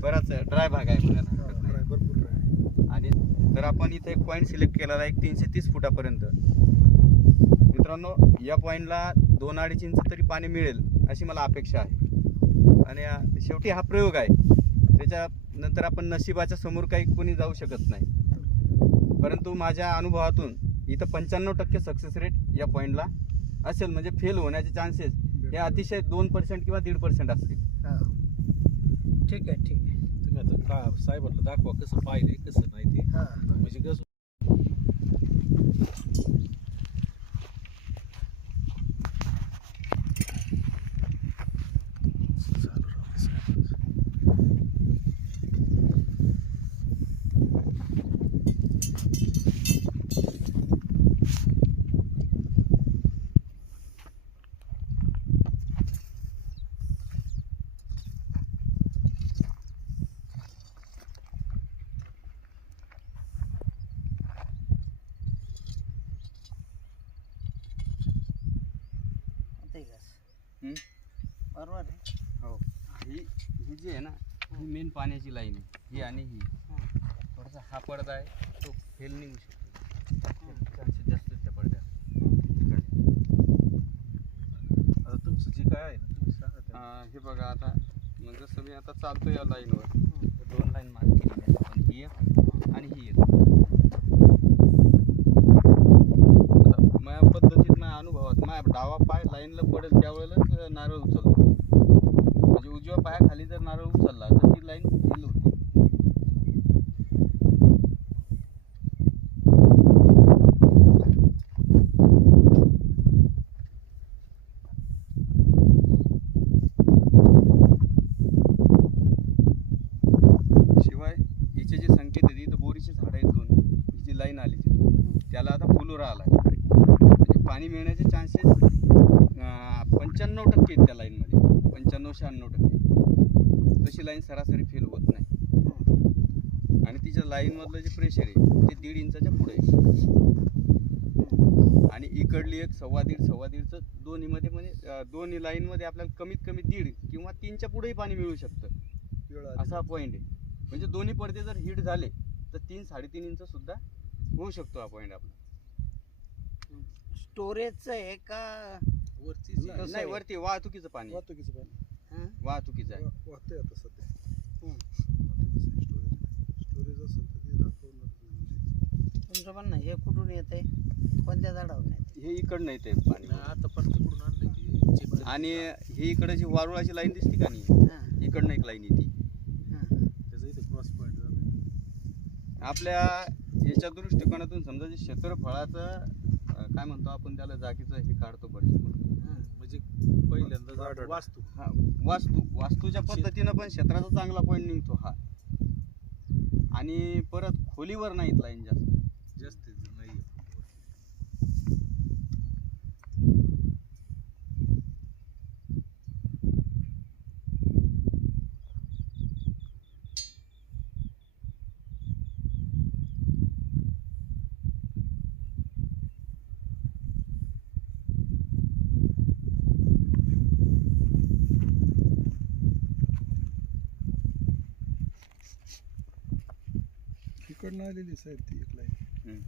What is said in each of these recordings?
बराच ड्राय भाग आहे म्हणायला हरकत नाही. भरपूर आहे. आणि तर आपण इथे एक पॉईंट सिलेक्ट केलेला आहे तीनशे तीस फुटापर्यंत. मित्रांनो या पॉईंटला दोन अडीच इंच तरी पाणी मिळेल अशी मला अपेक्षा आहे. आणि आ, शेवटी हा प्रयोग आहे. त्याच्यानंतर आपण नशिबाच्या समोर काही कोणी जाऊ शकत नाही. परंतु माझ्या अनुभवातून इथं पंच्याण्णव टक्के सक्सेस रेट या पॉईंटला असेल. म्हणजे फेल होण्याचे चान्सेस हे अतिशय दोन पर्सेंट किंवा दीड पर्सेंट असतील. हा. ठीक आहे ठीक आहे. तुम्ही आता का साहेबांना दाखवा कसं पाहिलंय कसं नाही ते. हा. म्हणजे कसं ठीक आहे हम्म? बरोबर आहे. हो. ही ही जी आहे ना ही मेन पाण्याची लाईन आहे. ही आणि ही. थोडासा हा पडदा आहे तो फेल निघू शकतो. चान्सेस जास्त आहेत त्या पडद्यात. आता तुमचं जे काय आहे ना तुम्ही सांगा त्याला. अं, हे बघा आता मग जसं मी आता चालतो या लाईनवर दोन लाईन मार्क केलेल्या आहेत आपण ही एक आणि ही एक आता माझ्या पद्धतीत माझ्या अनुभवात माझ्या डावा पाय लाईनला पडेल त्यावेळेलाच नारळ उचलतो पाया खाली जर नारळ उचलला तर ती लाईन फेल होती. शिवाय हिचे जे संकेत आहे इथं बोरीचे झाड आहेत दोन. जी लाईन आली तिथून त्याला आता फुलोरा आला म्हणजे पाणी मिळण्याचे चान्सेस पंच्याण्णव टक्के आहेत त्या लाईनमध्ये. पंच्याण्णव शहाण्णव टक्के. तशी लाईन सरासरी फेल होत नाही आणि तिच्या लाईनमधलं जे प्रेशर आहे ते दीड इंचाच्या पुढे आहे आणि इकडली एक सव्वा दीड सव्वा दीडचं दोन्हीमध्ये म्हणजे दोन्ही लाईनमध्ये आपल्याला कमीत कमी दीड किंवा तीनच्या पुढेही पाणी मिळू शकतं. असा पॉईंट आहे म्हणजे दोन्ही पडदे जर हिट झाले तर तीन साडेतीन इंच सुद्धा होऊ शकतो हा पॉईंट आपला स्टोरेजचं आहे का कसं नाही आहे? वरती वाहतुकीचं पाणी. वाहतुकीचं पाणी? वाहतुकीचं आहे. वाहतंय आता सध्या. स्टोरेज स्टोरेज असेल तर ते दाखवणार नाही म्हणजे. तुमचं पण हे कुठून येत आहे कोणत्या झाडावरून येते हे इकडनं येते पाणी. नाही, आता परत तिकडून आणि ही इकडे जी वारुळाची लाईन दिसते का नाही? हा, इकडनं एक लाईन येते. हा. त्याचं इथे क्रॉस पॉईंट झालं आपल्या याच्या दृष्टिकोनातून समजा जे क्षेत्रफळाचं काय म्हणतो आपण त्याला जागेचं हे काढतो पाहिजे म्हणून. पहिल्यांदा वास्तू हा वास्तू वास्तूच्या पद्धतीनं पण क्षेत्राचा चांगला पॉईंट निघतो हा. आणि परत खोलीवर नाहीत लाईन जास्त. जास्त नाही आलेली साहेब ती एक लाईन हम्म.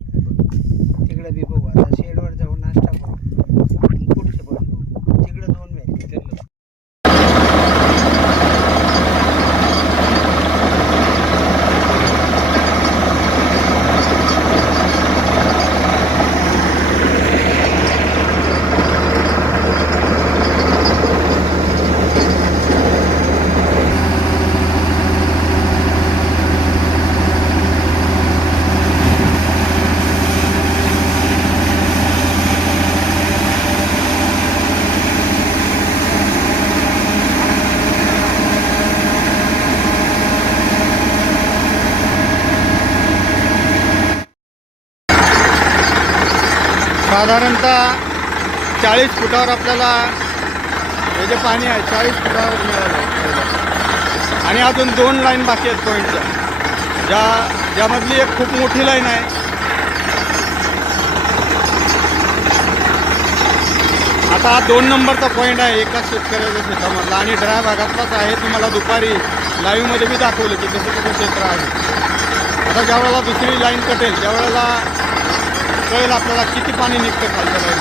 तिकडे बी बघू आता शेडवर जाऊन नाश्ता करू आणि पुढचे पण बघू तिकडे दोन वेळ त्यांना साधारणतः चाळीस फुटावर आपल्याला हे जे पाणी आहे चाळीस फुटावर मिळालं. आणि अजून दोन लाईन बाकी आहेत पॉईंटच्या. ज्या ज्यामधली एक खूप मोठी लाईन आहे. आता हा दोन नंबरचा पॉईंट आहे एकाच शेतकऱ्याच्या शेतामधला. आणि ड्राय भागातलाच आहे तुम्हाला दुपारी लाईव्हमध्ये मी दाखवलं की कसं कसं क्षेत्र आहे. आता ज्या वेळेला दुसरी लाईन कटेल त्यावेळेला कळेल आपल्याला किती पाणी निघतं खालच्या लाईन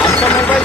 आमचा मोबाईल